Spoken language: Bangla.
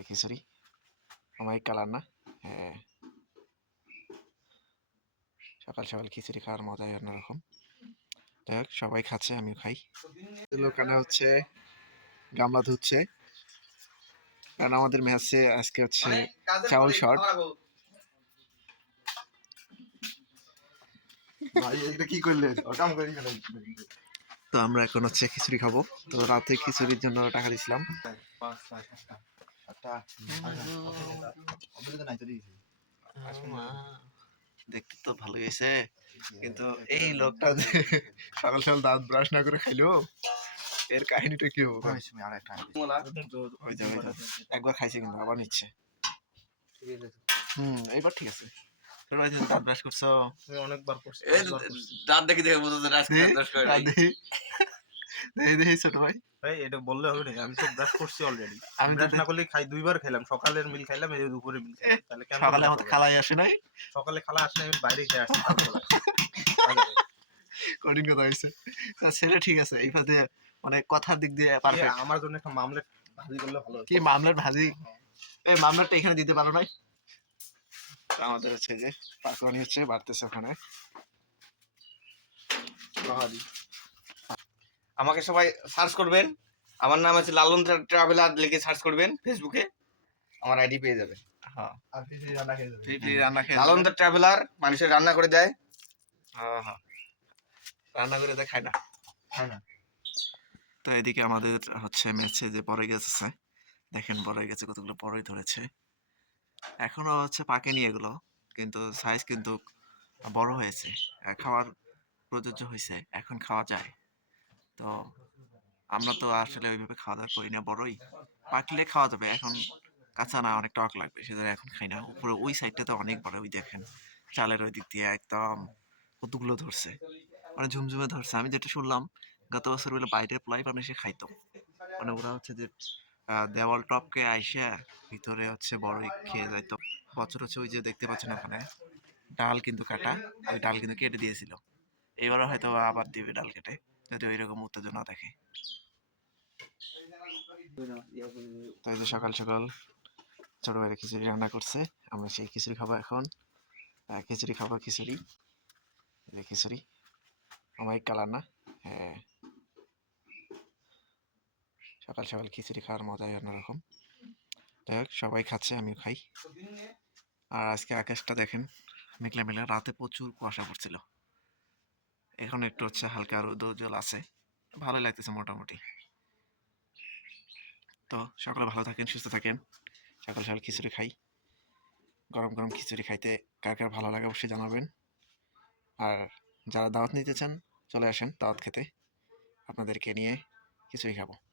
যে খিচুড়ি আমার কালার না হ্যাঁ। সকাল সকাল খিচুড়ি খাওয়ার মজাই অন্যরকম। যাই হোক সবাই খাচ্ছে আমিও খাই। লোকানা হচ্ছে গামলা ধুচ্ছে। কারণ আমাদের ম্যাচে আজকে হচ্ছে চাউল শর্ট। ভাই এটা কি করলেন? ওটাম করি কেন তো আমরা এখন হচ্ছে খিচুড়ি খাব। তো রাতে খিচুড়ির জন্য টাকা দিছিলাম। দেখতে তো ভালোই হয়েছে। কিন্তু এই লোকটা যে সকাল সকাল দাঁত ব্রাশ না করে খাইলো এর কাহিনীটা কি হবে। একবার খাইছে কিন্তু আবার নিচ্ছে। হুম এইবার ঠিক আছে। দাঁত ব্রাশ করছ। অনেকবার করছি দাঁত দেখে দেখে বোঝা যায় দেখি, দশ করে আর দেখি দেখি দেখি ছোট ভাই? ভাই এটা বললে হবে না আমি তো ব্রাশ করছি অলরেডি আমি আমি ব্রাশ না করলে খাই দুইবার খেলাম সকালের মিল খাইলাম এই দুপুরে মিল খাইলাম। তাহলে কেন সকালে brush আমাদের খালাই আসে নাই। সকালে খালা আসলে আমি বাইরে খেয়ে আসছি কঠিন কথা হয়েছে। ছেলে ঠিক আছে এই মানে কথার দিক দিয়ে পারফেক্ট আমার জন্য একটা মামলেট ভাজি করলে ভালো। কি ভাজি? এই মামলারটা এখানে দিতে পারো নাই? আমাদের হচ্ছে যে পাকড়ানি হচ্ছে বাড়তেছে ওখানে। আমাকে সবাই সার্চ করবেন। আমার নাম আছে লালন ট্রাভেলার লিখে সার্চ করবেন ফেসবুকে আমার আইডি পেয়ে যাবেন। হ্যাঁ। আর কিছু রান্না খেয়ে যাবে ফ্রি ফ্রি রান্না খেয়ে লালন ট্রাভেলার মানুষের রান্না করে দেয়। হ্যাঁ হ্যাঁ। রান্না করে তো খায় না। খায় না। তো এদিকে আমাদের হচ্ছে ম্যাচে যে বড়ই গাছ দেখেন বড়ই গাছে কতগুলো বড়ই ধরেছে। এখনও হচ্ছে পাকেনি এগুলো কিন্তু সাইজ কিন্তু বড় হয়েছে। খাওয়ার প্রযোজ্য হয়েছে এখন খাওয়া যায়। তো আমরা তো আসলে ওইভাবে খাওয়া দাওয়া করি না, বড়ই। পাকলে খাওয়া যাবে, এখন কাঁচা না, অনেক টক লাগবে, সেজন্য এখন খাই না। উপরে ওই সাইডটাতে অনেক বড়, ওই দেখেন, চালের ওই দিক দিয়ে একদম কতগুলো ধরছে মানে ঝুমঝুমে ধরছে। আমি যেটা শুনলাম, গত বছর বলে বাইরে প্লাই মানুষে খাইতো। মানে ওরা হচ্ছে যে দেওয়াল টপকে আইসে ভিতরে হচ্ছে বড়ই খেয়ে যাইতো। বছর হচ্ছে ওই যে দেখতে পাচ্ছেন ওখানে, ডাল কিন্তু কাটা, ওই ডাল কিন্তু কেটে দিয়েছিল। এবারও হয়তো আবার দিবে ডাল কেটে। যদি ওই রকম উত্তেজনা দেখে তো যে সকাল সকাল ছোট ভাইয়ের খিচুড়ি রান্না করছে, আমরা সেই খিচুড়ি খাব এখন। খিচুড়ি খাব খিচুড়ি। যে খিচুড়ি। আমার কালার না। হ্যাঁ। সকাল সকাল খিচুড়ি খাওয়ার মজাই অন্যরকম। যাই হোক, সবাই খাচ্ছে, আমিও খাই। আর আজকে আকাশটা দেখেন, মেঘলা মেঘলা, রাতে প্রচুর কুয়াশা পড়ছিল। এখন একটু হচ্ছে হালকা রোদ জল আছে। ভালো লাগতেছে মোটামুটি। তো সকালে ভালো থাকেন, সুস্থ থাকেন। সকাল সকাল খিচুড়ি খাই। গরম গরম খিচুড়ি খাইতে কার কার ভালো লাগে অবশ্যই জানাবেন। আর যারা দাওয়াত নিতে চান, চলে আসেন দাওয়াত খেতে। আপনাদেরকে নিয়ে খিচুড়ি খাব।